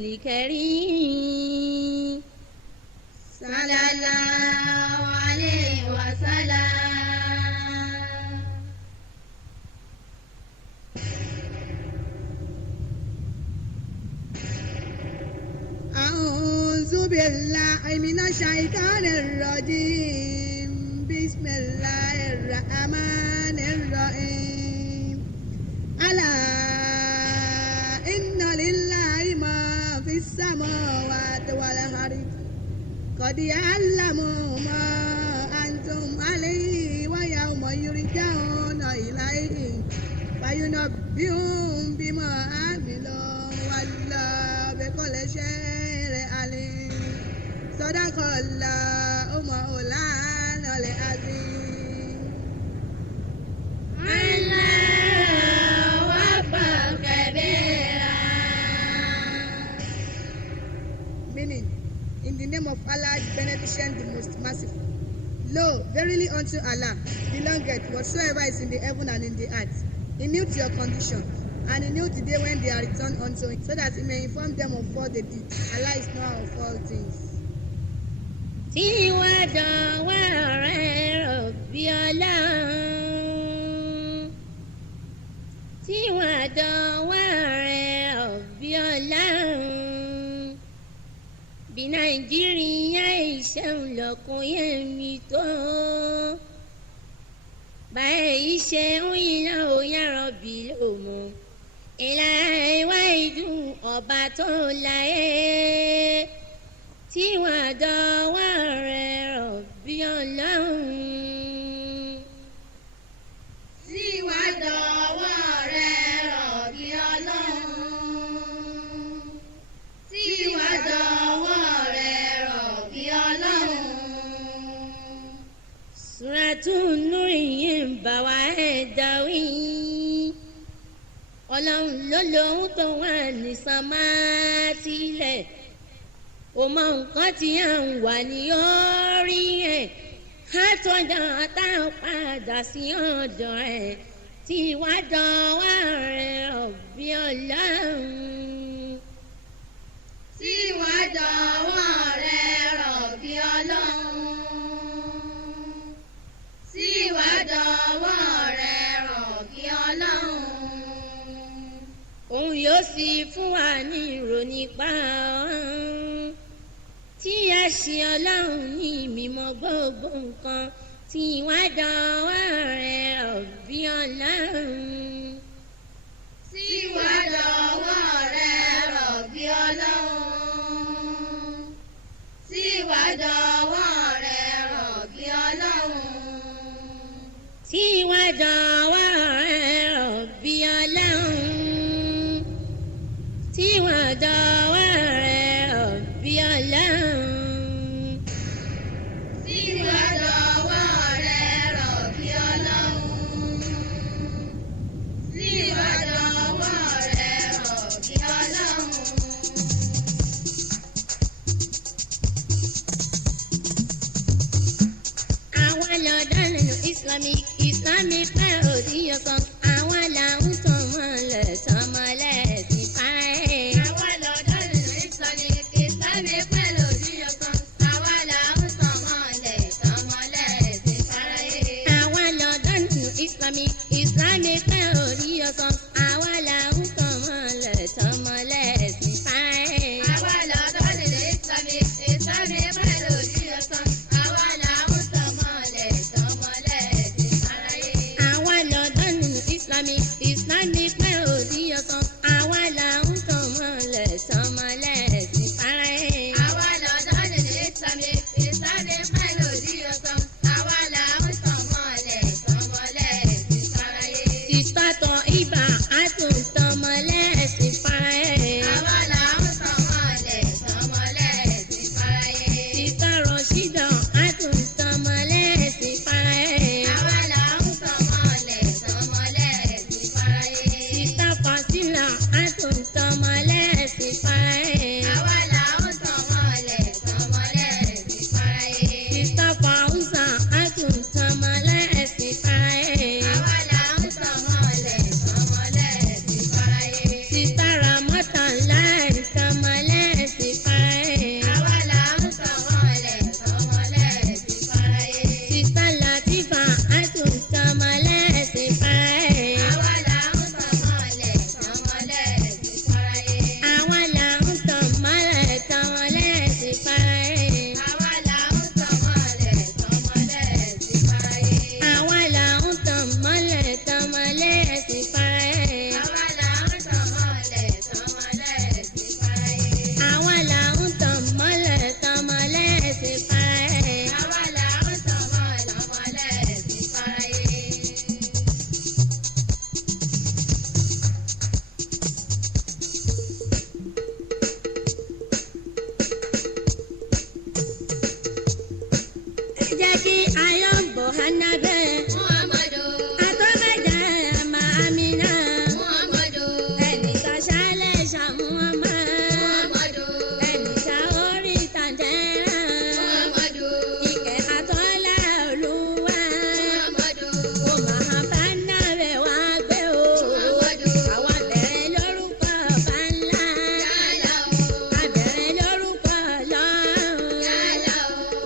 الكريم صلى الله عليه وسلم. أعوذ بالله من الشيطان الرجيم. بسم الله الرحمن الرحيم. ألا إن لله ما في السماوات والأرض قد يعلم ما أنتم عليه ويوم يرجعون إليه فينبئهم بما عملوا والله بكل شيء عليم. صدق الله مولانا العظيم. الله أكبر كبيرا. Meaning, in the name of Allah, the beneficent, the most merciful. Lo, verily unto Allah belongeth whatsoever is in the heaven and in the earth. He knew your condition, and he knew the day when they are returned unto him, so that he may inform them of all they did. Allah is knower of all things. Tí wàá dọ̀wọ́ rẹ̀ Rabbi Ọlọ́run. Tí wàá dọ̀wọ́ rẹ̀ Rabbi Ọlọ́run. Bí Nàìjíríà iṣẹ́ ń lọ kò yé mi tó. Báyìí iṣẹ́ ń yíná òyà Rabbi ló mọ̀. Ìlà ìwà ìdùn ọba tó láyé. Tí wàá dọ̀wọ́ rẹ̀ Rabbi Ọlọ́run. Tí wàá dọ̀wọ́ rẹ̀ Rabbi Ọlọ́run. Tí wàá dọ̀wọ́ rẹ̀ Rabbi Ọlọ́run. Suratun Nur yìí ń bá wa ẹ̀dá wí. Ọlọ́run ló lóhun tó wà ní sánmà tilẹ̀. Ó mọ nǹkan tí à ń wà ní orí ẹ̀. Àtọ̀dọ̀ tá a padà sí ọ̀dọ̀ ẹ̀. Tí wàá dọ̀wọ́ rẹ̀ Rabbi Ọlọ́run. Tí wàá dọ̀wọ́ rẹ̀ Rabbi Ọlọ́run. Tí wàá dọ̀wọ́ rẹ̀ Rabbi Ọlọ́run. Òun yóò sì fún wa ní ìrò nípa ọ̀hún. Tí a ṣe Ọlọ́run ní mímọ̀ gbogbo nǹkan. Tí wàá dọ̀wọ́ rẹ̀ Rabbi Ọlọ́run. Tí wàá dọ̀wọ́ rẹ̀ Rabbi Ọlọ́run. Tí wàá dọ̀wọ́ rẹ̀ Rabbi Ọlọ́run. Tí wàá dọ̀wọ́ rẹ̀ Rabbi Ọlọ́run. Tí wàá dọ̀wọ́ rẹ̀ Rabbi Ọlọ́run. Tí wàá dọ̀wọ́ rẹ̀ Rabbi Ọlọ́run. Tí wàá dọ̀wọ́ rẹ̀ Rabbi Ọlọ́run. Àwa lọ̀dọ́ nínú Islamic pẹ́ òdìyàn kan. Àwa là ń tàn mọ́lẹ̀ tàn mọ́lẹ̀ sí fáyé. Àwa lọ̀dọ́ nínú Islamic pẹ́ òdìyàn kan. Àwa là ń tàn mọ́lẹ̀ sí fáyé. Àwa lọ̀dọ́ nínú Islamic pẹ́ òdìyàn kan. Àwa là ń tàn mọ́lẹ̀ sí fáyé. Àwa lọ̀dọ́ nínú Islamic pẹ́ òdìyàn kan. Àwa là ń tàn mọ́lẹ̀ sí fáyé. Àwa lọ̀dọ́ nínú Islamic pẹ́ òdìyàn kan. Àwa là ń tàn mọ́lẹ̀ sí fáyé. Àwa lọ̀dọ́ nínú Islamic pẹ́ òdìyàn kan. Àwa là ń tàn mọ́lẹ̀ sí fáyé. Sista tọ ibà á tún tàn mọ́lẹ̀ sí fáyé. Àwa là ń tàn mọ́lẹ̀ sí fáyé. Sista Rashida á tún tàn mọ́lẹ̀ sí fáyé. Àwa là ń tàn mọ́lẹ̀ sí fáyé. Sista Fasila á tún tàn mọ́lẹ̀ sí fáyé. Àwa là ń tàn mọ́lẹ̀ sí fáyé. Sista Fauza á tún tàn mọ́lẹ̀ sí fáyé. Àwa là ń tàn mọ́lẹ̀ sí fáyé. Sista Ramatan láì tàn mọ́lẹ̀ Muhammadu Muhammadu atọ́bẹ̀jẹ̀ àmà Amina Muhammadu ẹnìkan ṣálẹ̀ ṣàmúhàmá Muhammadu ẹnìkan orí tàǹtẹ̀rà Muhammadu ìkẹ́ àtọ́lá olúwa Muhammadu ó máa bá nàbẹ̀ wá gbé o Muhammadu àwa bẹ̀rẹ̀ lórúkọ ọba ńlá yálà a bẹ̀rẹ̀ lórúkọ Ọlọ́run yálà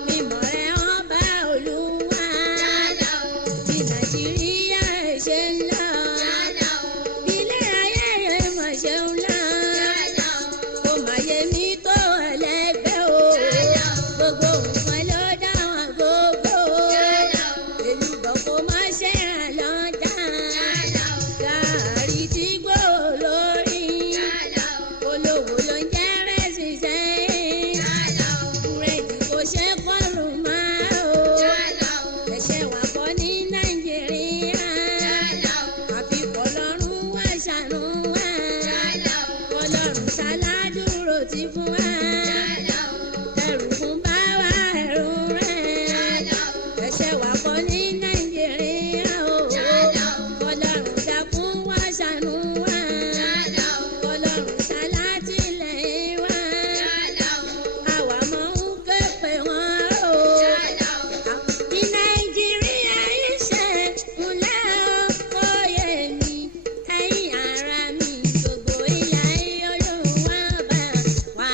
mímọ́ rẹ̀ ọba olúwa yálà tí Nàìjíríà ṣe ń lọ yálà ilé ayé rẹ̀ mọ̀ ṣe ń lọ yálà ó mà yẹ mí tó ẹlẹ́gbẹ́ o gbogbo nǹkan ló dá wọn gbogbo yálà èlùbọ̀ kò má ṣe àlọ́dà yálà gàárì tí gbò lórí yálà olówó ló ń jẹ́ rẹ́sì sẹ́yìn yálà búrẹ́dì kò ṣe kọ́rù máa o yálà ẹ̀ṣẹ̀ wà kọ́ ní Nàìjíríà yálà àfi kọ́lọ́run wá ṣàánú wá yálà kọ́lọ́run ṣàládùúró ti fún wa yálà ẹrù fún bá wa ẹrù rẹ̀ yálà ẹ̀ṣẹ̀ wà kọ́ ní Nàìjíríà o yálà kọ́lọ́run dákun wá ṣàánú wá yálà kọ́lọ́run ṣàlátìlẹ́yìn wá yálà àwa mọ̀ ń ké pè wọ́n o. yálà Ní Nàìjíríà iṣẹ́ ńlá ọkọ̀ yẹmi, ẹ̀yin ará mi gbogbo ilẹ̀ Olúwa bá wà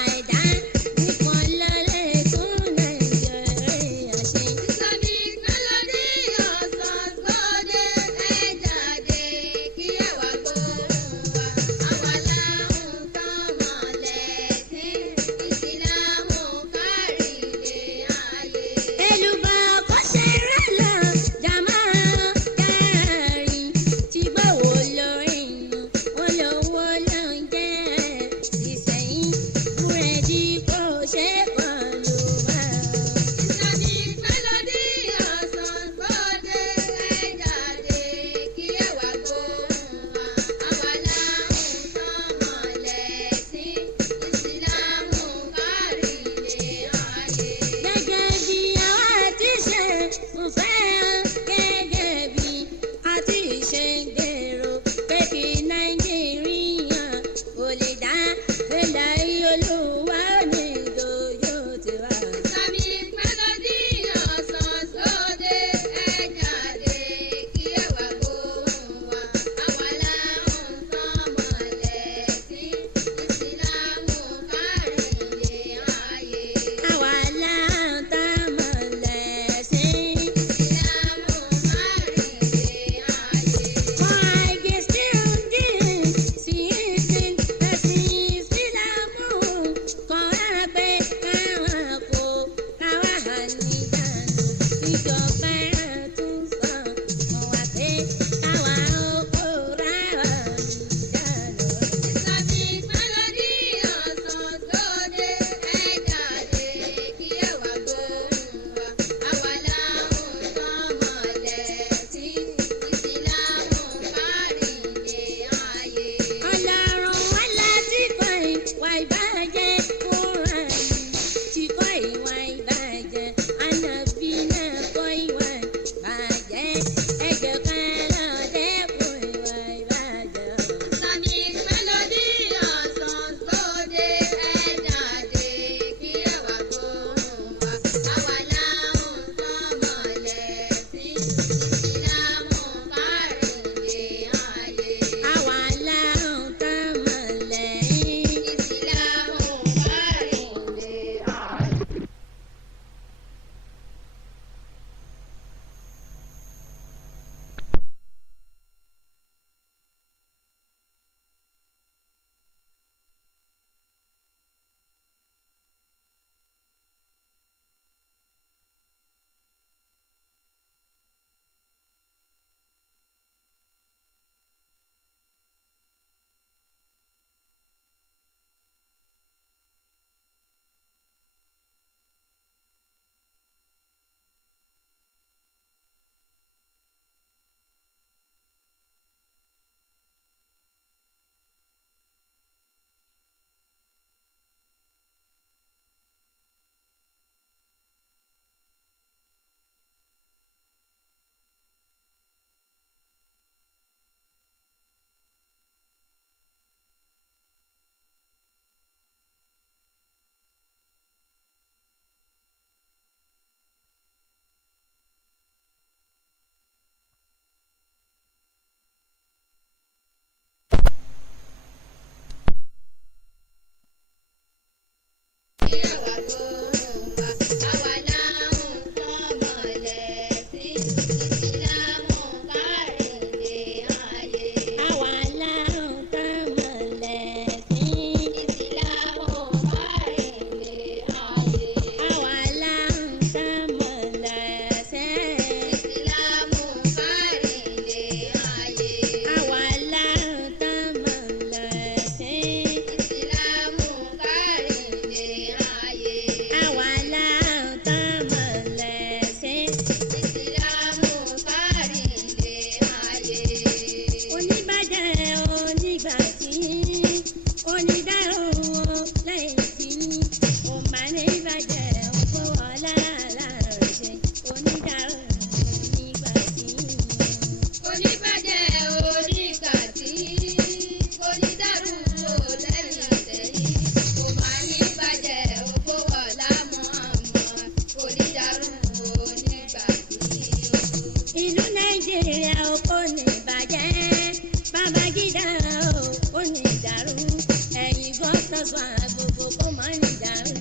gómìnà sọ àgbègbè kó má ní dàrú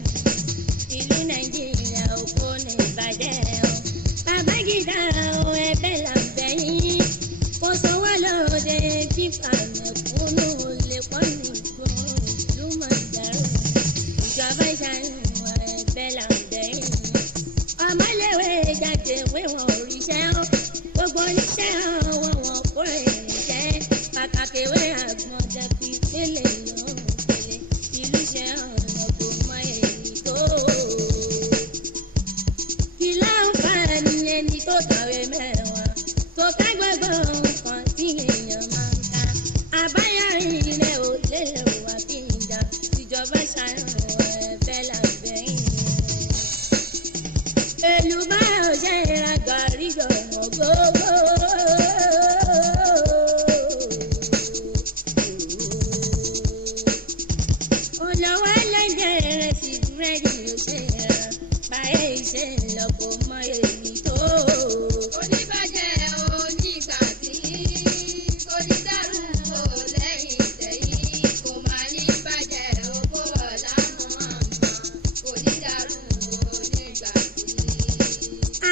ìlú nàìjíríà òkò ní ìbàjẹ́ o Babangida o ẹ̀bẹ̀ là ń bẹ̀ yín kó sanwó lóde fífa mẹ̀kúnnù lè pọ̀ ní ìgboro ìlú má dàrú ìjọba ìṣàyẹ̀wò ẹ̀bẹ̀ là ń bẹ̀ yín ọmọléwé jáde wé wọn òrìṣẹ́ o gbogbo oníṣẹ́ ọwọ́ wọn kó èrìṣẹ́ pàtàkìwé àgbọn jẹ́ fi pélé yọ̀ òkèlè ìlú iṣẹ́ ọ̀nà kò mọ èyí tó. kí láǹfààní ẹni tó kàwé mẹ́wàá tó ká gbogbo nǹkan tí èèyàn máa ń ká àbáyọrí ilẹ̀ ò lélẹ̀ wà kí n dá ìjọba ṣàyẹ̀wò ẹ̀bẹ̀ làbẹ́yìn. èlùbá ò jẹ́ ìràgàrí gbọ̀ngàn gbogbo. olówó ẹlẹ́jẹ̀ rẹ̀ sì búrẹ́dì ló ṣe ra báyé iṣẹ́ ìlọ́kọ̀ mọ èyí tó. Oníbàjẹ́ onígbà tí kò ní dàrú o lẹ́yìn tẹ̀yìn kò má ní bàjẹ́ owó ọ̀la mọ́ àmọ́ kò ní dàrú onígbà tí.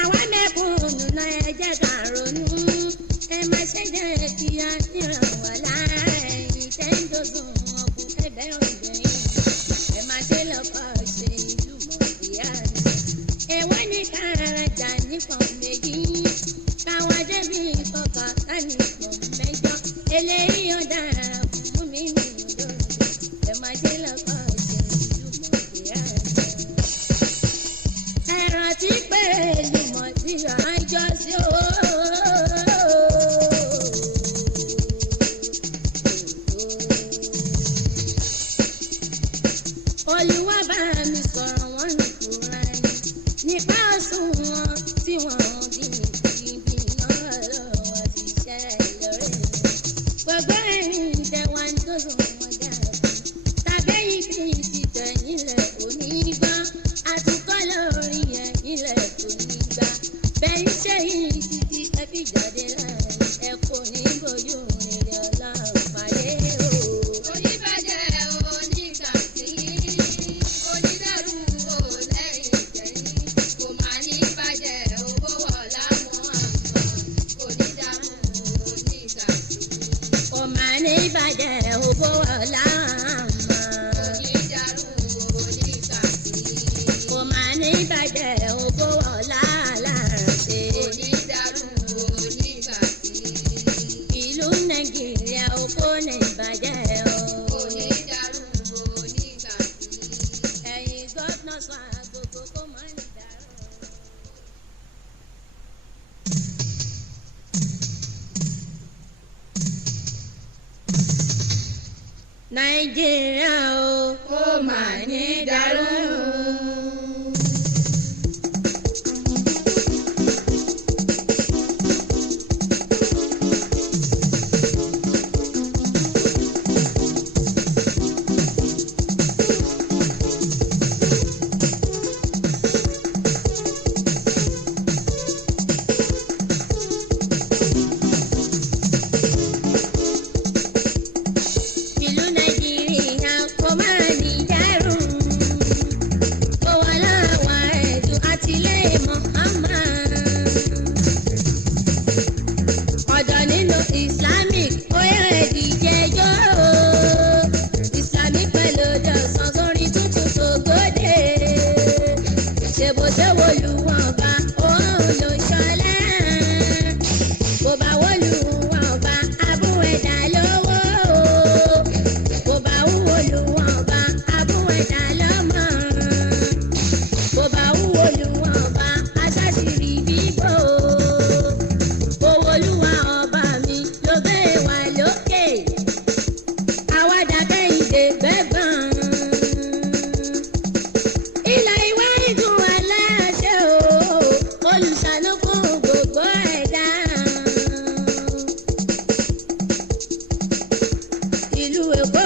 àwa mẹ́kúnnù náà ẹ jẹ́ ká ronú ẹ má ṣe jẹ́ kí á níran wà láàrin tẹ́ńdọ̀sùn ọkùn ẹgbẹ́ ọ̀gbẹ́yìn ẹ má ṣe lọ́kọ̀ ṣe ìlú mọ̀ọ́díyà ni. èwo ní kárajà nípọn méjì káwọn débi kọkọ ká nípọn mẹ́jọ eléyìí ó dára fún mi ní ìlú ẹ má ṣe lọ́kọ̀ ṣe ìlú mọ̀ọ́díyà ni. ẹ̀rọ tí péré ìlú mọ̀ọ́díyà jọ sí o. Olúwa bá mi sọ̀rọ̀ wọn ní Kùránì nípa ọ̀sùn wọn tí wọ́n bí ibi náà lọ́wọ́ ti ṣẹlẹ̀ lórí gbogbo ẹ̀yìn tẹ̀wá ń dọ́sùn wọn dára tàbẹ́yìn tí ti tẹ̀yìn lẹ̀ òní gbọ́ àtúkọ́ lórí ẹ̀yìn lẹ̀ òní gbà bẹ́ẹ̀ ṣe yìí títí ẹ fi jáde láàrin ẹ kò ní bójú rere ọlọ́run pàdé o. Oníbàjẹ́ onígbà tí kò ní dàrú o lẹ́yìn tẹ̀yìn kò má ní bàjẹ́ owó ọ̀la mọ́ àmọ́ kò ní dàrú onígbà tí. kò má ní bàjẹ́ owó ọ̀la mọ́. Kò ní dàrú onígbà tí. kò má ní bàjẹ́ owó ọ̀la láǹṣe. Kò ní dàrú onígbà tí. ìlú nàìjíríà oko ní ìbàjẹ́ o. Kò ní dàrú onígbà tí. ẹ̀yin gọ́dọ̀ sọ àgbègbè kó má ní dàrú. nàìjíríà o kó má ní dàrú. ìlú nàìjíríà kó má ní dàrú. kó wà láwọn ẹ̀dùn àtìlẹ́yìn Muhammad. ọ̀dọ̀ nínú Islamic ó yẹ ìdíjẹjọ́ o. Islamic pẹ̀lú ọjọ́sán sórí tuntun tó gbòde. ṣèbòṣe wo lù wọ́n bá òun ló ṣọlá. bó bá wó lù wọ́n bá abúwẹ̀dá lówó. bó bá wúwo lù wọ́n bá abúwẹ̀dá lọ́mọ. bó bá wúwo lù wọ́n bá aṣáṣìírí bíbò. owó olúwa ọba mi ló gbé wa lókè. àwàdà kẹ́hìndé gbẹ́gbọ̀n. ilẹ̀ ìwé ìdùn aláṣẹ o olùṣàánú fún gbogbo ẹ̀dá. ìlú Èkó